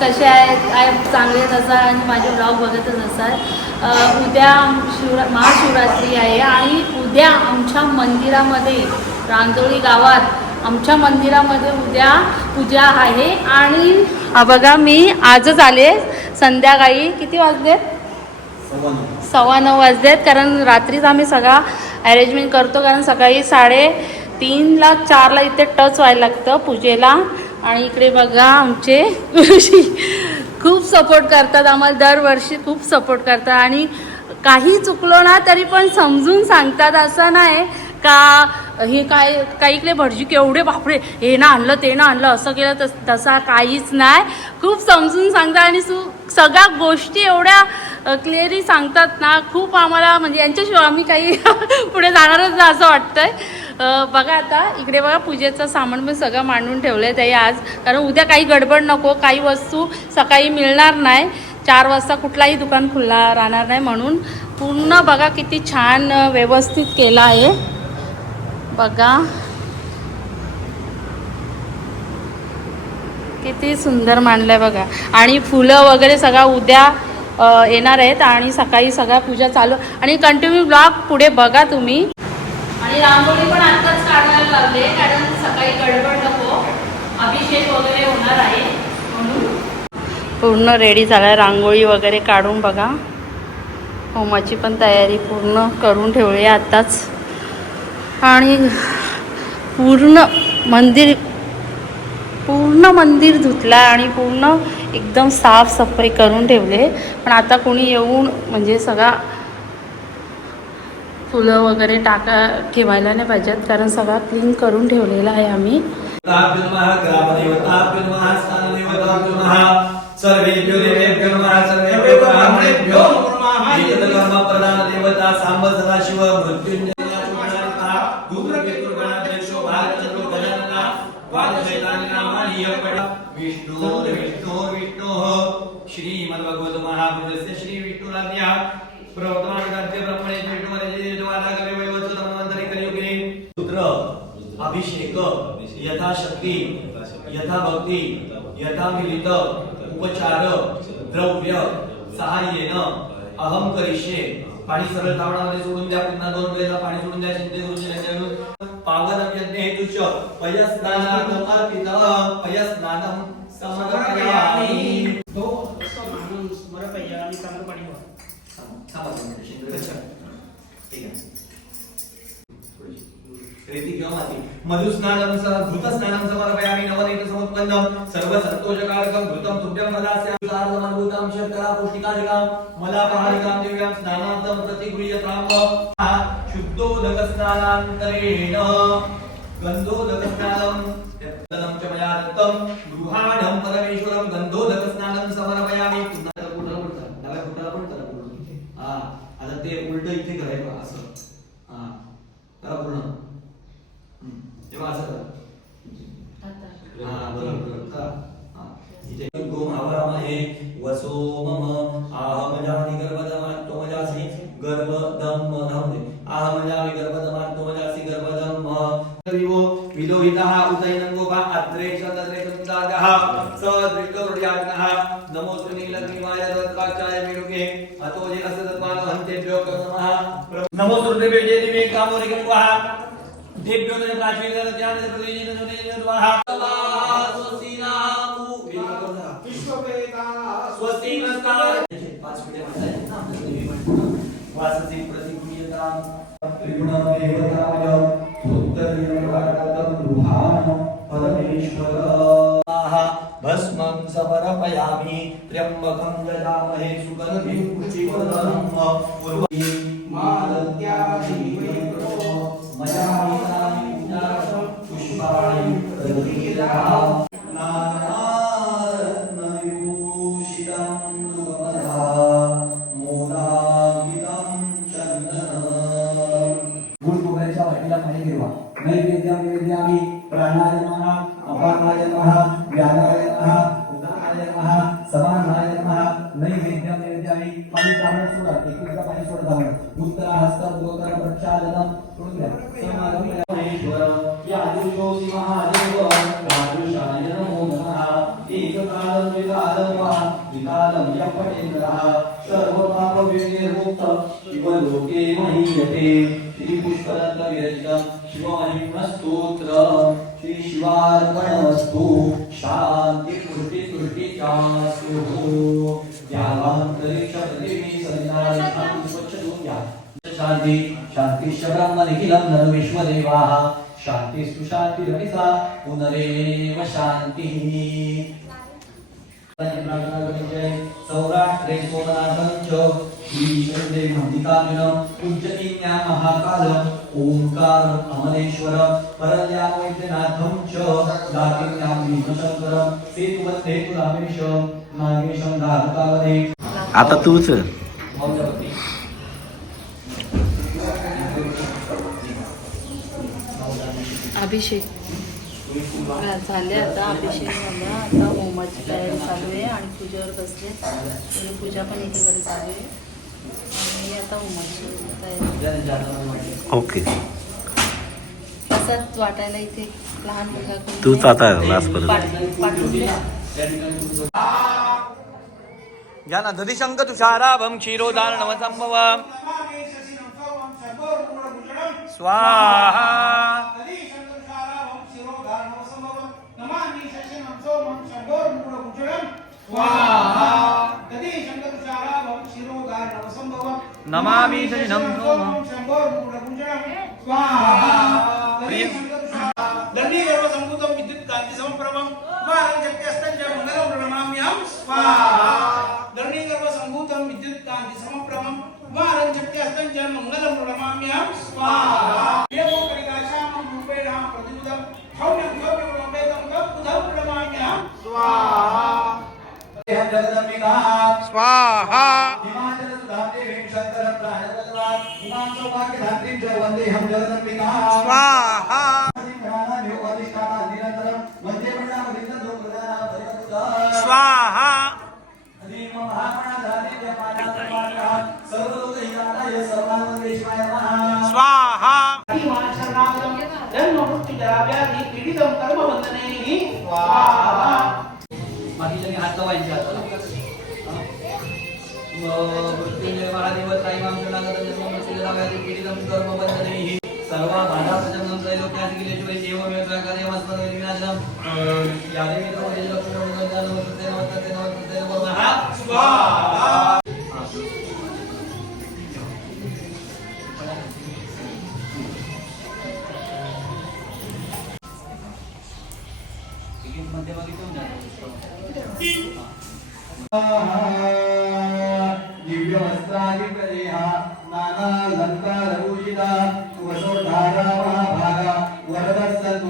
कसे आहेत काय चांगले असाल आणि माझे ब्लॉग बघतच असाल. उद्या महाशिवरात्री आहे आणि उद्या आमच्या मंदिरामध्ये रांजोळी गावात आमच्या मंदिरामध्ये उद्या पूजा आहे. आणि बघा मी आजच आले संध्याकाळी किती वाजलेत 9:15 वाजलेत, कारण रात्रीच आम्ही सगळा अरेंजमेंट करतो, कारण सकाळी 3:30ला 4ला इथे टच व्हायला लागतं पूजेला. आणि इकडे बघा आमचे ऋषी खूप सपोर्ट करतात आम्हाला, दरवर्षी खूप सपोर्ट करतात आणि काही चुकलो ना तरी पण समजून सांगतात. असं नाही का हे काही इकडे भटजी केवढे बापरे हे ना आणलं ते ना आणलं असं केलं तसा काहीच नाही. खूप समजून सांगतात आणि सगळ्या गोष्टी एवढ्या क्लिअरली सांगतात ना, खूप आम्हाला म्हणजे यांच्याशिवाय आम्ही काही पुढे जाणारच ना असं वाटतंय. बघा आता इकडे बघा पूजेचं सामान पण सगळं मांडून ठेवलं आहे ते आज, कारण उद्या काही गडबड नको, काही वस्तू सकाळी मिळणार नाही, 4 वाजता कुठलाही दुकान खुल्ला राहणार नाही, म्हणून पूर्ण बघा किती छान व्यवस्थित केलं आहे. बघा किती सुंदर मांडलंय बघा. आणि फुलं वगैरे सगळं उद्या येणार आहेत आणि सकाळी सगळ्या पूजा चालू आणि कंटिन्यू ब्लॉग पुढे बघा तुम्ही. आणि रांगोळी पण आत्ताच काढायला लागले, कारण सकाळी गडबड नको, अभिषेक वगैरे होणार आहे म्हणून पूर्ण रेडी झाला. रांगोळी वगैरे काढून बघा होमाची पण तयारी पूर्ण करून ठेवली आहे आत्ताच. आणि पूर्ण मंदिर धुतलं आणि पूर्ण एकदम साफसफाई करून ठेवले. पण आता कोणी येऊन म्हणजे सगळा फुलं वगैरे ठेवायला नाही पाहिजेत, कारण सगळा क्लीन करून ठेवलेला आहे आम्ही. श्रीमद्भगवत महापुरुषस्य श्री विष्णुराज्ञा प्रवर्तमानकार्य ब्रह्मणे पुत्र अभिषेक यथाशक्ती यथा भक्ती यथा मिलित उपचार द्रव्य सहाय्येन अहम करिष्ये. पाणी सरळ तावडामध्ये सोडून द्या, पुन्हा 2 वेळेला पाणी सोडून द्या. चिंते करून पावन यज्ञ हेतुच पयस्नानं अर्पित पयस्नानं समर्पयामि. तो असं माणूस समर्पयामि चांगलं पाणी वा ठीक आहे. मधुस्नानं घृतस्नानं समर्पयामि. नवनीत समुत्पन्नं सर्व संतोषकारकं घृतं तुभ्यं मदास्यामद्भुतं शर्करा पौष्टिकादिकां मलापहारिकां दिव्यां स्नानार्थं प्रतिगृह्यताम्. शुद्धोदक स्नानान्तरेण गन्धोदक स्नानं च मया दत्तं गृहाणं परमेश्वरं गन्धोदक स्नानं समर्पयामि. आता ते उलट इथे करायचं असं करा पूर्ण. तेव्हा असं करा बरोबर करा. इथे गोम आवामहे वसो मम आहमजामि गर्भदमान् त्वमजासि गर्भदम् आहमजामि गर्भदमान् त्वमजासि गर्भदम्. विलोहितः उतैनं गोपा अत्रेश तद्रेशुदागः सदृष्टरुड्याग्नः नमोऽस्तु नीलग्रीवाय तत्काचाय मेरुके अतो ये असदत्मान हन्तेभ्यो नमः. नमोऽस्तु रुद्रेभ्यो दिवे कामोरिकं वः देभ्यो न प्राचीन ध्यान प्रदेश न स्वाहा. स्वस्तिनामु विश्ववेदा स्वस्तिनस्ता 5 मिनिटे म्हणतात ना वाससी प्रतिगुह्यतां त्रिगुणदेवताय उत्तरीयं परमेश्वर. भस्मं समर्पयामि त्र्यंबकं यजामहे सुगन्धिं पुष्टिवर्धनम्. नैवेद्यामि प्राणाय नमः अपानाय नमः व्यानाय नमः उदानाय नमः समानाय नमः. नैवेद्यामि पाणी प्राण सोडा, एकीकडे पाणी सोडा. उत्तरा हस्तं गोकर प्रक्षालनं सोडून द्या. समागमेश्वर या आदिशोसी महादेव राजुषाय नमो नमः. एककालं विकालं कालं यपटेन्द्रः सर्वपापविनिर्मुक्त शिवलोके महीयते श्रीपुष्परत्नविरचितं शिवमहिम्नस्तोत्रम् श्री शिवार्पणमस्तु शांति कृति कृति शांति शांति ब्रह्म निखिलं ननु विश्वदेवाः शांतिस्तु शांतिरहिता पुनरेव शांतिः सौराष्ट्रे सोमनाथं च श्रीशैले मन्दिकामिनं पूज्यतीन्या महाकालं ओंकारम् अमलेश्वरं परल्यां वैद्यनाथं च दातिन्यां भीमशङ्करं सेतुवन्दे कुलामेशं नागेशं धारकावदे आता तूच अभिषेक झाले, आता अभिषेक झाला, आता होमाची तयारी चालू आहे आणि पूजेवर बसले आणि पूजा पण एकीकडे चालू आहे आणि आता होमाची तयारी. ओके असंच वाटायला इथे लहान मुलगा कोणी तूच आता लास्टपर्यंत. पाठवून द्या. ज्ञान दधिशंक तुषाराभं क्षीरोदारणवसंभवं स्वाहा नमामि शरणं दंडी गर्भ संभूतं विद्युत कांति समप्रभं वारं शक्त्यस्तंच मंगलं प्रणमाम्यहं स्वाहा दंडी गर्भ संभूतं विद्युत कांति समप्रभं वारं शक्त्यस्तंच मंगलं प्रणमाम्यहं स्वाहा देवो परिकाशामं रूपेण प्रतिबुधं हौम्यं हौम्यं रूपेतं बुधं प्रणमाम्यहं स्वाहा जगदम्बिका स्वाहा हिमाचल सुधादेवीं शंकरं प्राणवल्लभां उमां सौभाग्यधात्रीं च वन्देऽहं जगदम्बिका स्वाहा स्वाहा स्वाहा बाकीच्यांनी हात लावायचे मृत्युंजय महादेव त्रायमां जनागतं पीडितं कर्मबन्धनैः सर्व बाधाप्रचंडं त्रैलोक्यात् किलेषु एवमेव त्रयकार्यमस्मद् विनाशनं या देवी द्रौपदी लक्ष्मीर्मुखं नमस्ते नमस्ते नमस्ते नमः स्वाहा दिव्य वस्त्रादिप्रदेहा नानालङ्कारभूषिता वसोधारा महाभागा वरदः सन्तु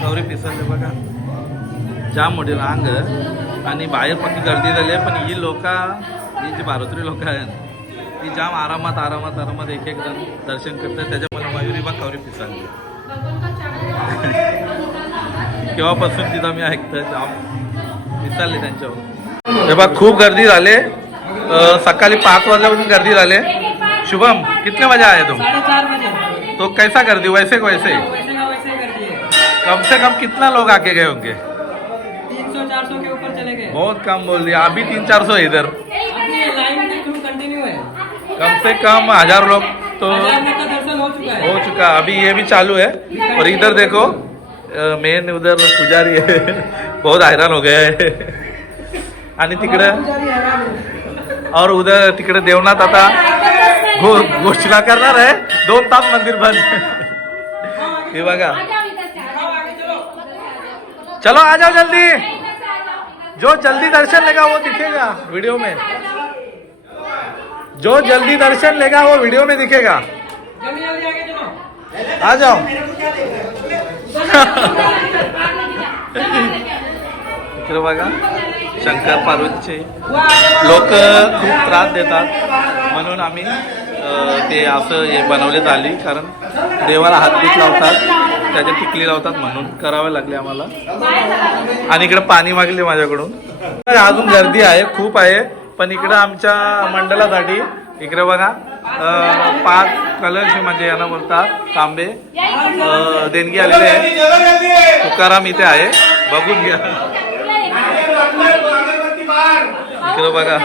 गौरी पिसरले बघा जाम मोठी रांग आणि बाहेर पण गर्दी झाली आहे. पण ही लोक ही जी भारतीय लोक आहेत ती जाम आरामात एक जण दर्शन करतात. त्याच्यामुळे मयुरी बा गौरी पिसरली केव्हापासून तिथं मी ऐकतोय जाम पिसरली त्यांच्यावर. हे बघ खूप गर्दी झाले. सकाळी 5 वाजल्यापासून गर्दी झाले. शुभम कितने बजे आए तुम? 4:30 बजे. तो कैसा गर्दी वैसे वैसे गर्दी है. कम से कम कितना लोग आके गए होंगे? 300-400 के ऊपर चले बहुत कम बोल दिया, अभी 300-400 है इधर, अपनी लाइन में क्रू कंटिन्यू है, कम से कम 1000 लोग तो 1000 लोग का दर्शन हो चुका है। हो चुका, अभी ये भी चालू है। और इधर देखो मेन उधर पुजारी है बहुत हैरान हो गया है आणि तिकडे और उधर तिकडे देवनाथ आता घोषणा करणार आहे 2 तास मंदिर बंद हे बघा। चलो आ जाओ जल्दी, जो जल्दी दर्शन लेगा वो दिखेगा वीडियो में, जो जल्दी दर्शन लेगा वो वीडियो में दिखेगा, जल्दी जल्दी आगे चलो। आ जाओ। इकडे बघा शंकर पार्वतीचे लोक खूप त्रास देतात म्हणून आम्ही ते असं हे बनवण्यात आली, कारण देवाला हातबीत लावतात, त्याच्या टिकली लावतात म्हणून करावे लागले आम्हाला। आणि इकडे पाणी मागले माझ्याकडून, अजून गर्दी आहे खूप आहे, पण इकडे आमच्या मंडळासाठी इकडे बघा 5 कलश म्हणजे यांना बोलतात तांबे देणगी आलेले आहे। तुकाराम इथे आहे, बघून घ्या इकडे बघा